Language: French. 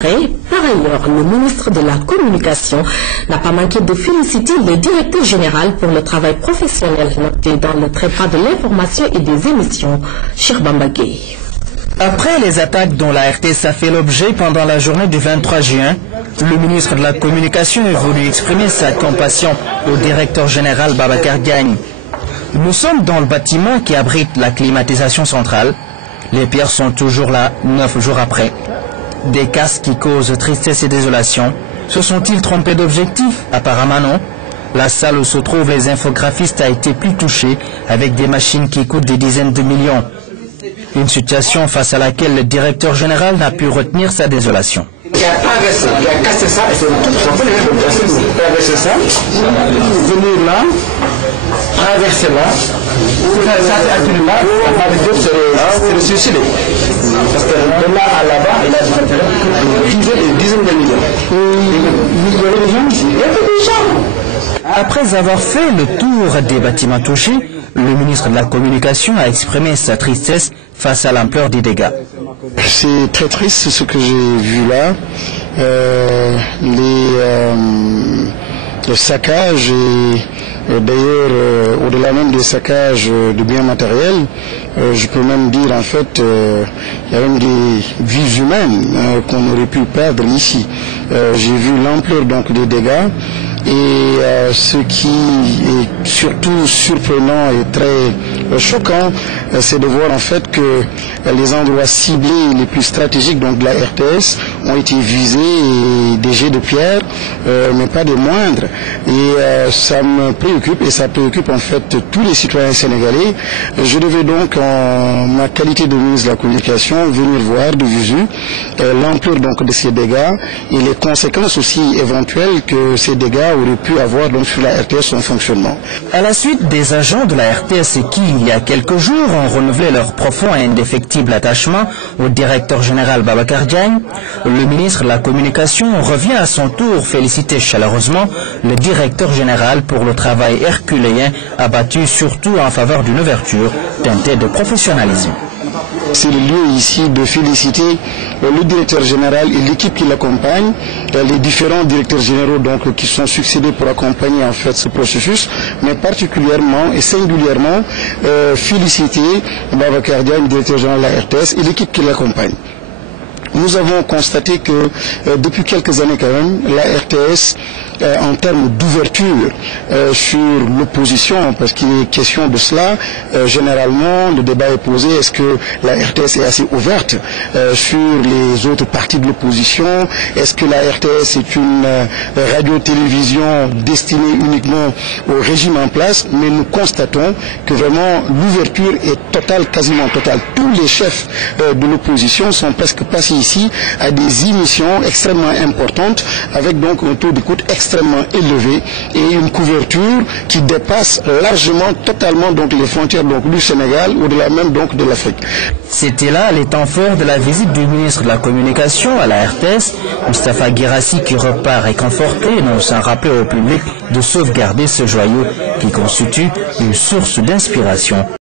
Par ailleurs, le ministre de la Communication n'a pas manqué de féliciter le directeur général pour le travail professionnel noté dans le trépas de l'information et des émissions, Cheikh Bamba Gueye. Après les attaques dont la RTS a fait l'objet pendant la journée du 23 juin, le ministre de la Communication a voulu exprimer sa compassion au directeur général Babacar Diagne. Nous sommes dans le bâtiment qui abrite la climatisation centrale. Les pierres sont toujours là 9 jours après. Des casques qui causent tristesse et désolation. Se sont-ils trompés d'objectif? Apparemment non. La salle où se trouvent les infographistes a été plus touchée avec des machines qui coûtent des dizaines de millions. Une situation face à laquelle le directeur général n'a pu retenir sa désolation. Qui a traversé, qui a cassé ça, et c'est traverser ça, venir là, traverser là, ça c'est actuellement là, c'est le suicide. Parce que de là à là-bas, il a des dizaines de millions. Il y a des gens. Après avoir fait le tour des bâtiments touchés, le ministre de la Communication a exprimé sa tristesse face à l'ampleur des dégâts. C'est très triste ce que j'ai vu là. Les saccages et d'ailleurs au-delà même des saccages de biens matériels, je peux même dire en fait il y a même des vies humaines qu'on aurait pu perdre ici. J'ai vu l'ampleur donc des dégâts. Et ce qui est surtout surprenant et très choquant, c'est de voir en fait que les endroits ciblés les plus stratégiques donc de la RTS ont été visés et des jets de pierre, mais pas des moindres. Et ça me préoccupe et ça préoccupe en fait tous les citoyens sénégalais. Je devais donc en ma qualité de ministre de la Communication venir voir de visu l'ampleur donc de ces dégâts et les conséquences aussi éventuelles que ces dégâts aurait pu avoir donc sur la RTS son fonctionnement. À la suite des agents de la RTS qui, il y a quelques jours, ont renouvelé leur profond et indéfectible attachement au directeur général Babacar Diagne, le ministre de la Communication revient à son tour féliciter chaleureusement le directeur général pour le travail herculéen abattu surtout en faveur d'une ouverture teintée de professionnalisme. C'est le lieu ici de féliciter le directeur général et l'équipe qui l'accompagne, les différents directeurs généraux donc qui sont succédés pour accompagner en fait ce processus, mais particulièrement et singulièrement féliciter Babacar Diagne, directeur général de la RTS et l'équipe qui l'accompagne. Nous avons constaté que depuis quelques années quand même, la RTS en termes d'ouverture sur l'opposition, parce qu'il est question de cela, généralement le débat est posé, est-ce que la RTS est assez ouverte sur les autres partis de l'opposition, est-ce que la RTS est une radio-télévision destinée uniquement au régime en place, mais nous constatons que vraiment l'ouverture est totale, quasiment totale. Tous les chefs de l'opposition sont presque passés ici à des émissions extrêmement importantes, avec donc un taux d'écoute extrêmement élevé et une couverture qui dépasse largement, totalement donc les frontières donc du Sénégal, au-delà même donc de l'Afrique. C'était là les temps forts de la visite du ministre de la Communication à la RTS, Moustapha Guirassy, qui repart réconforté, non sans rappeler au public de sauvegarder ce joyau qui constitue une source d'inspiration.